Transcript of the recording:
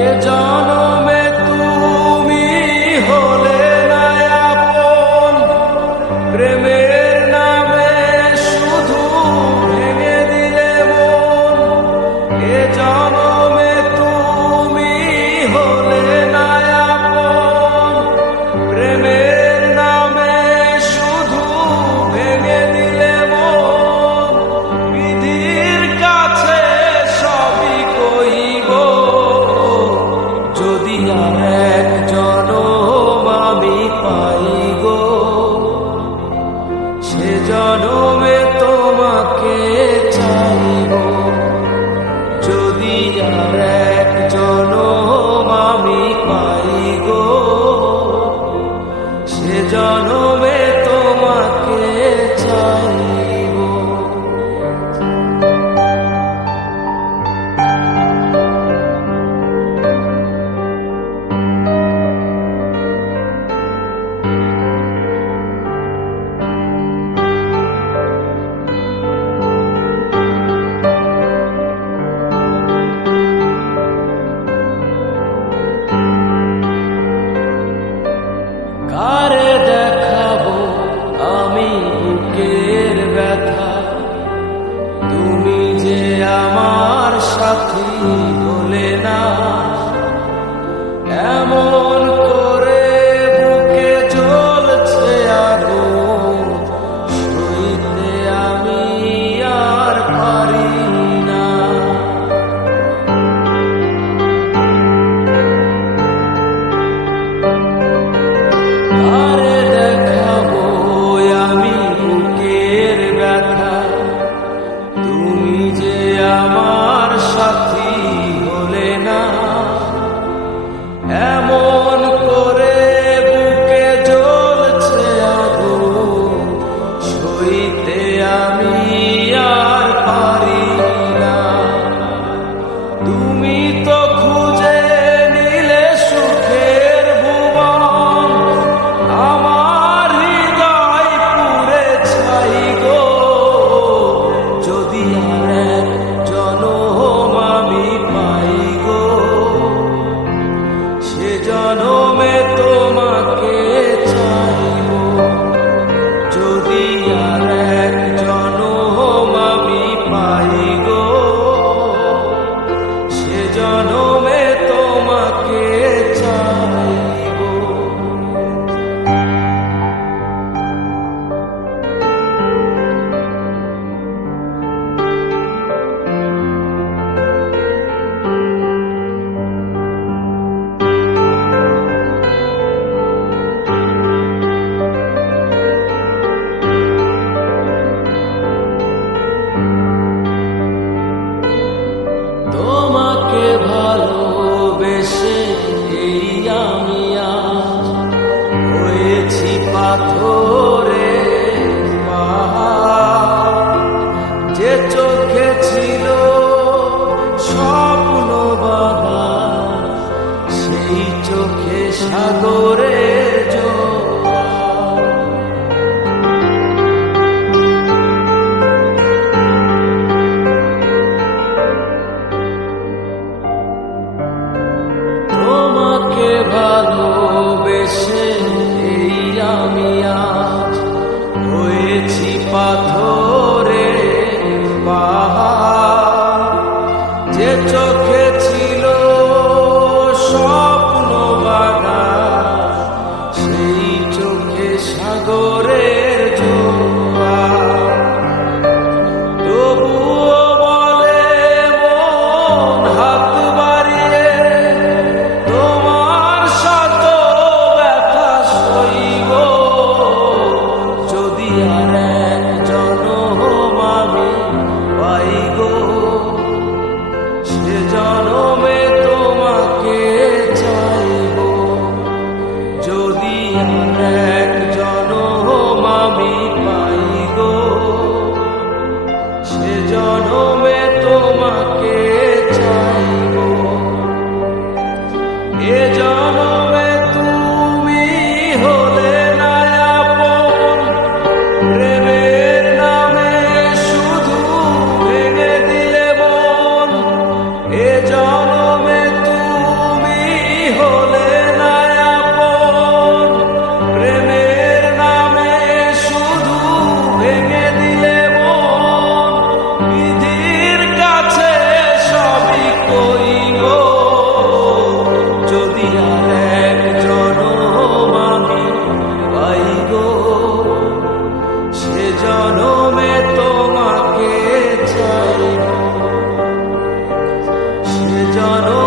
edge of me yami. sunrise. জনম